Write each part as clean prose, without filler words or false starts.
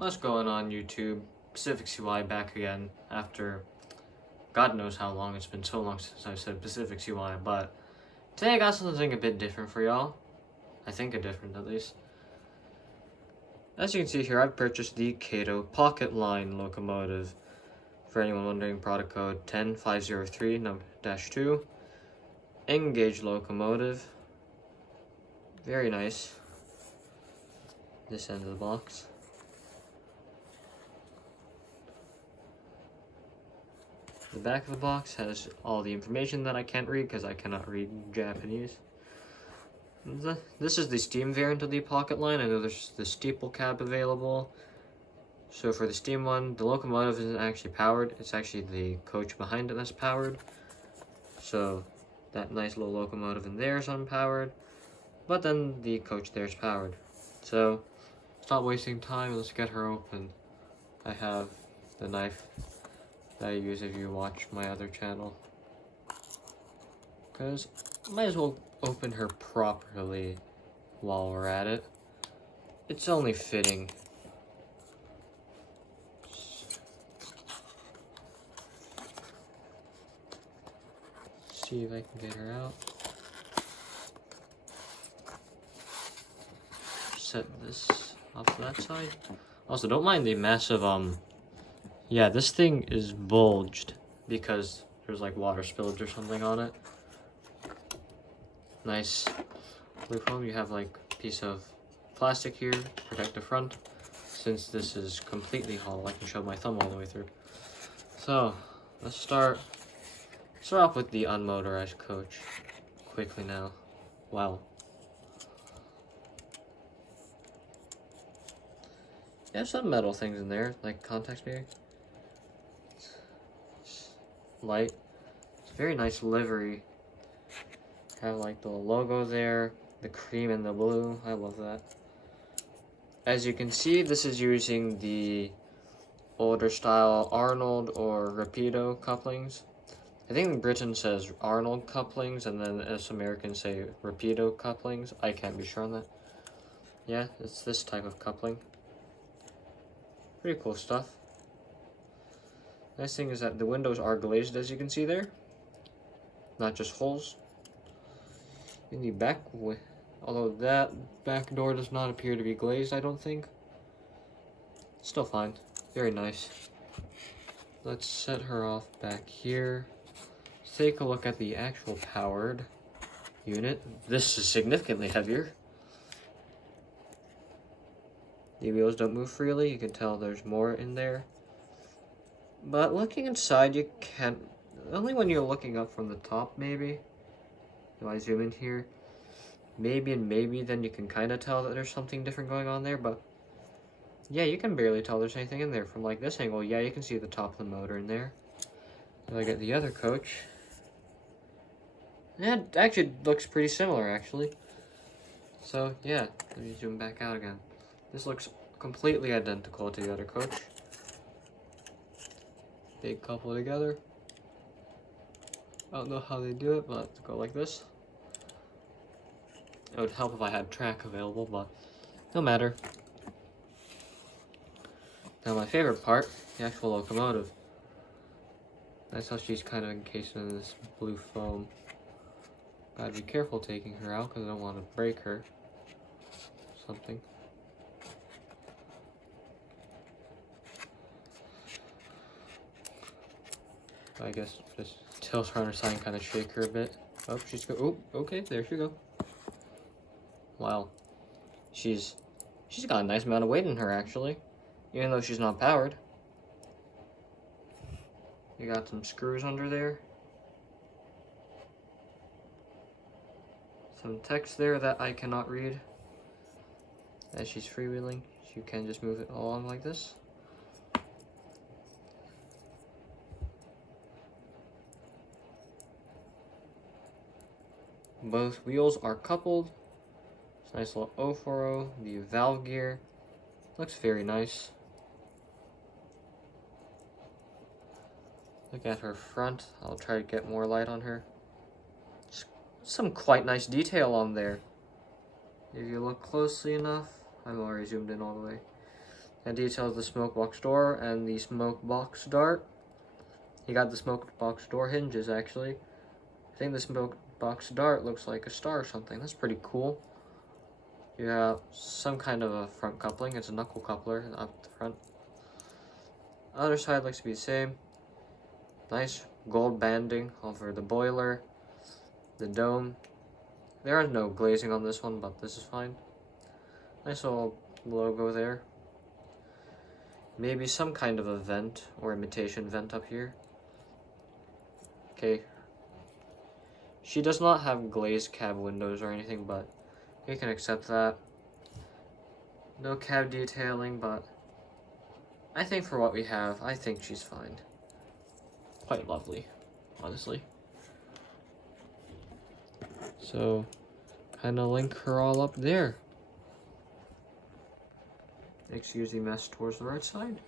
What's going on YouTube? Pacific CY back again after God knows how long. It's been so long since I said Pacific CY, but today I got something a bit different for y'all. I think a different at least. As you can see here, I've purchased the Kato Pocket Line Locomotive. For anyone wondering, product code 10503-2. Engage Locomotive. Very nice. This end of the box. The back of the box has all the information that I can't read because I cannot read Japanese. This is the steam variant of the Pocket Line. I know there's the steeple cab available. So for the steam one, the locomotive isn't actually powered. It's actually the coach behind it that's powered. So that nice little locomotive in there is unpowered. But then the coach there is powered. So stop wasting time. Let's get her open. I have the knife that I use if you watch my other channel, because I might as well open her properly while we're at it. It's only fitting. See if I can get her out. Set this off to that side. Also, don't mind the massive yeah, this thing is bulged because there's like water spillage or something on it. Nice blue foam. You have like a piece of plastic here to protect the front. Since this is completely hollow, I can shove my thumb all the way through. So let's start off with the unmotorized coach quickly now. Wow. There's some metal things in there, like contacts maybe. Light. It's a very nice livery. Have like the logo there, the cream and the blue. I love that. As you can see, this is using the older style Arnold or Rapido couplings. I think Britain says Arnold couplings, and then us Americans say Rapido couplings. I can't be sure on that. Yeah, it's this type of coupling. Pretty cool stuff. Nice thing is that the windows are glazed, as you can see there. Not just holes. In the back, although that back door does not appear to be glazed, I don't think. Still fine. Very nice. Let's set her off back here. Let's take a look at the actual powered unit. This is significantly heavier. The wheels don't move freely. You can tell there's more in there. But looking inside, you can't, only when you're looking up from the top, maybe. If I zoom in here, maybe then you can kind of tell that there's something different going on there, but yeah, you can barely tell there's anything in there. From like this angle, yeah, you can see the top of the motor in there. If I get the other coach, yeah, it actually looks pretty similar, actually. So yeah, let me zoom back out again. This looks completely identical to the other coach. They couple together. I don't know how they do it, but go like this. It would help if I had track available, but no matter. Now my favorite part, the actual locomotive. That's how she's kind of encased in this blue foam. Gotta be careful taking her out because I don't want to break her. Something. I guess just tilt her on her side and kind of shake her a bit. Oh, she's go. Oh, okay, there she go. Wow, she's got a nice amount of weight in her actually, even though she's not powered. You got some screws under there. Some text there that I cannot read. As she's freewheeling, you can just move it along like this. Both wheels are coupled. It's a nice little 040, the valve gear. Looks very nice. Look at her front. I'll try to get more light on her. Some quite nice detail on there. If you look closely enough, I've already zoomed in all the way. That details the smoke box door and the smoke box dart. You got the smoke box door hinges actually. I think the smoke box dart looks like a star or something. That's pretty cool. You have some kind of a front coupling. It's a knuckle coupler up the front. Other side looks to be the same. Nice gold banding over the boiler, the dome. There is no glazing on this one, but this is fine. Nice little logo there. Maybe some kind of a vent or imitation vent up here. Okay. She does not have glazed cab windows or anything, but you can accept that. No cab detailing, but I think for what we have, I think she's fine. Quite lovely, honestly. So, kind of link her all up there. Excuse the mess towards the right side.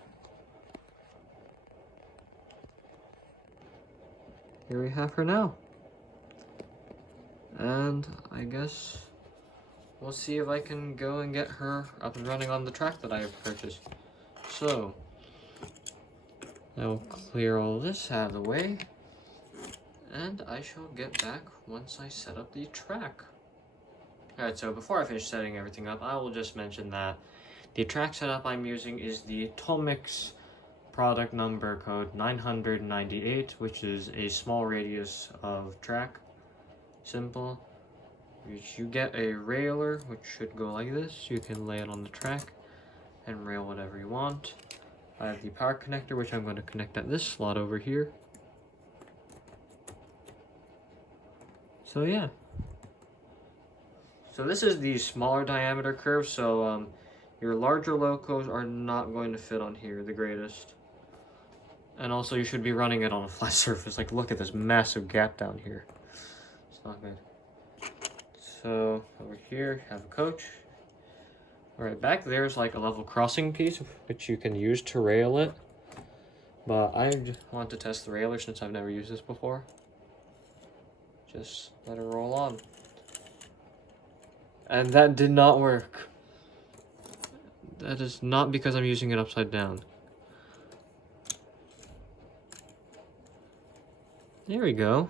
Here we have her now. And I guess we'll see if I can go and get her up and running on the track that I have purchased. So, I will clear all this out of the way. And I shall get back once I set up the track. Alright, so before I finish setting everything up, I will just mention that the track setup I'm using is the Tomix product number code 998, which is a small radius of track. Simple. You get a railer, which should go like this. You can lay it on the track and rail whatever you want. I have the power connector, which I'm going to connect at this slot over here. So yeah. So this is the smaller diameter curve, so your larger locos are not going to fit on here the greatest. And also you should be running it on a flat surface. Like, look at this massive gap down here. It's not good. So over here you have a coach. Alright, back there is like a level crossing piece which you can use to rail it. But I just want to test the railer since I've never used this before. Just let it roll on. And that did not work. That is not because I'm using it upside down. There we go.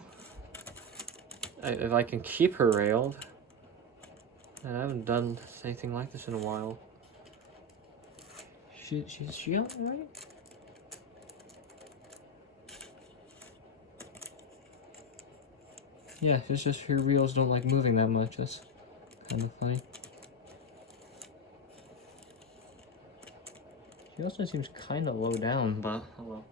If I can keep her railed. And I haven't done anything like this in a while. She all right? Yeah, it's just her wheels don't like moving that much. That's kind of funny. She also seems kind of low down, but oh well.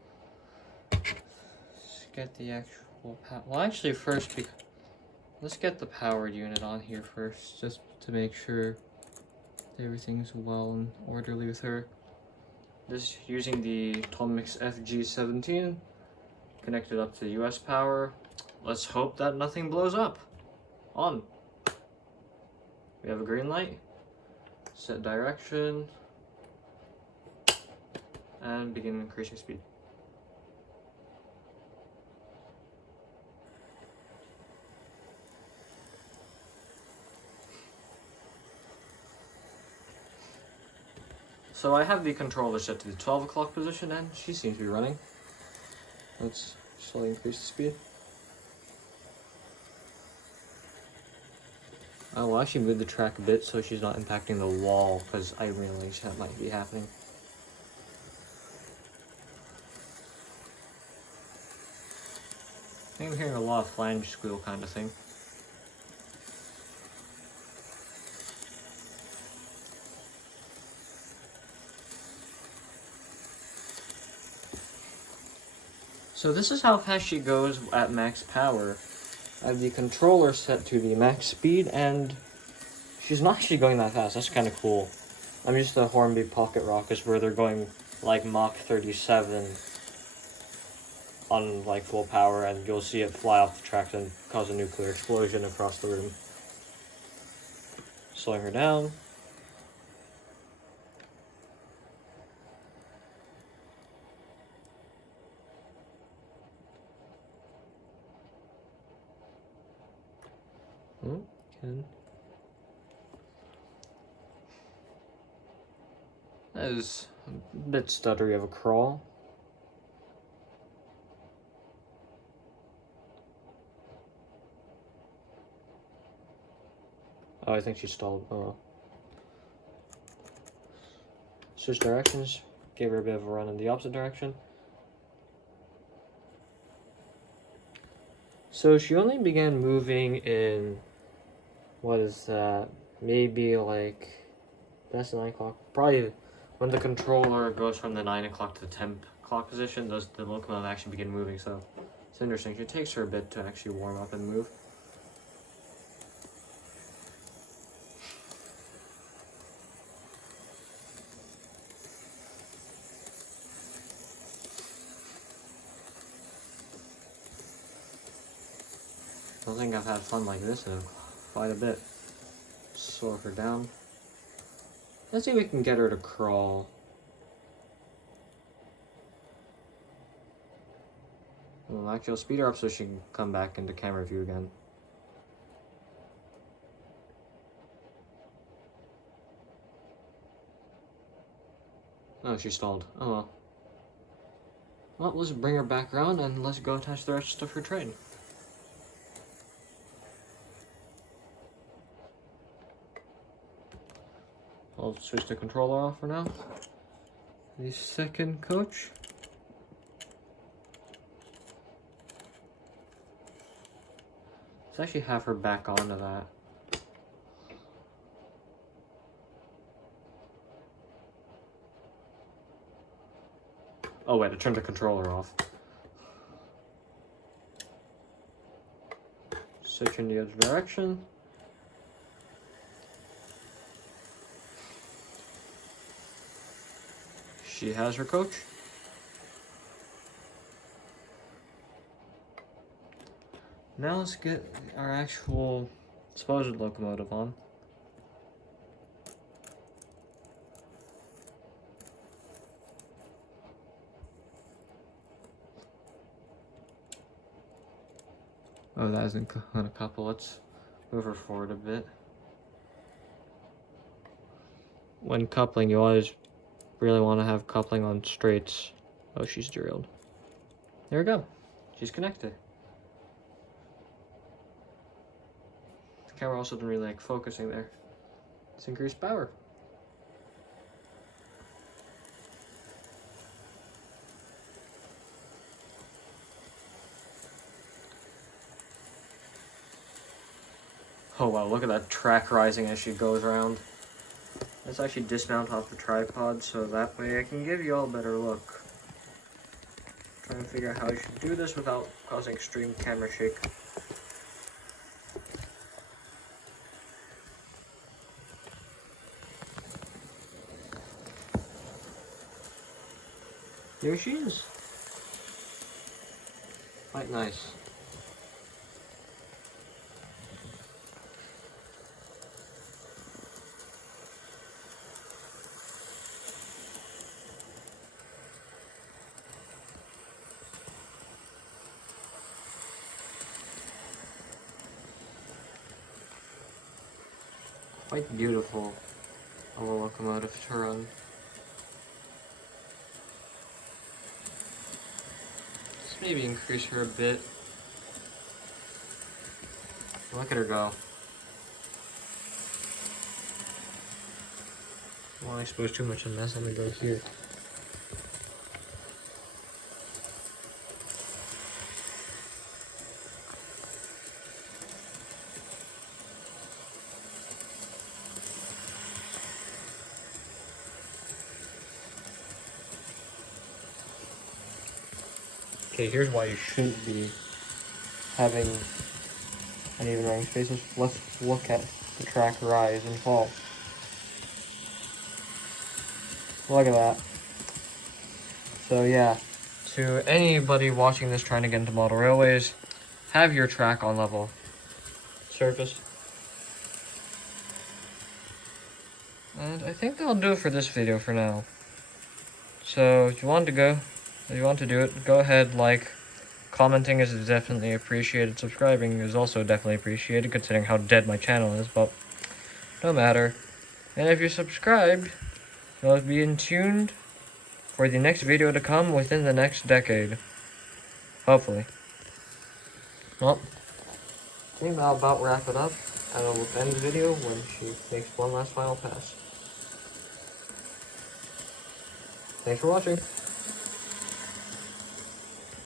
Let's get the actual power. Well, actually, first, let's get the power unit on here first, just to make sure everything's well and orderly with her. This using the Tomix FG17, connected up to US power. Let's hope that nothing blows up. On. We have a green light. Set direction. And begin increasing speed. So I have the controller set to the 12 o'clock position and she seems to be running. Let's slowly increase the speed. I will actually move the track a bit so she's not impacting the wall, because I realize that might be happening. I think I'm hearing a lot of flange squeal kind of thing. So this is how fast she goes at max power. I have the controller set to the max speed, and she's not actually going that fast. That's kind of cool. I'm used to Hornby Pocket Rockets where they're going like Mach 37 on like full power, and you'll see it fly off the tracks and cause a nuclear explosion across the room. Slowing her down. That is a bit stuttery of a crawl. Oh, I think she stalled. Oh. Switch directions. Gave her a bit of a run in the opposite direction. So she only began moving in, what is that? Maybe like, that's 9 o'clock. Probably when the controller goes from the 9 o'clock to the 10 o'clock position, the locomotive actually begin moving. So it's interesting. It takes her a bit to actually warm up and move. I don't think I've had fun like this in quite a bit. Slow her down. Let's see if we can get her to crawl. Well, actually, I'll speed her up so she can come back into camera view again. Oh, she stalled. Oh well. Well, let's bring her back around and let's go attach the rest of her train. I'll switch the controller off for now. The second coach. Let's actually have her back onto that. Oh wait, I turned the controller off. Switch in the other direction. She has her coach. Now let's get our actual supposed locomotive on. Oh, that isn't on a couple. Let's move her forward a bit. When coupling, you always really want to have coupling on straights. Oh, she's derailed. There we go. She's connected. The camera also didn't really like focusing there. Let's increase power. Oh wow, look at that track rising as she goes around. Let's actually dismount off the tripod so that way I can give you all a better look. Trying to figure out how I should do this without causing extreme camera shake. There she is. Quite nice. Quite beautiful of a locomotive to run. Let's maybe increase her a bit. Look at her go. Well, I suppose too much of a mess. I'm gonna go here. Okay, here's why you shouldn't be having uneven running spaces. Let's look at the track rise and fall. Look at that. So yeah, to anybody watching this trying to get into model railways, have your track on level surface. And I think that'll do it for this video for now. So if you want to do it, go ahead, like. Commenting is definitely appreciated. Subscribing is also definitely appreciated, considering how dead my channel is, but no matter. And if you're subscribed, So be tuned for the next video to come within the next decade. Hopefully. Well, I think I'll about wrap it up, and I will end the video when she makes one last final pass. Thanks for watching.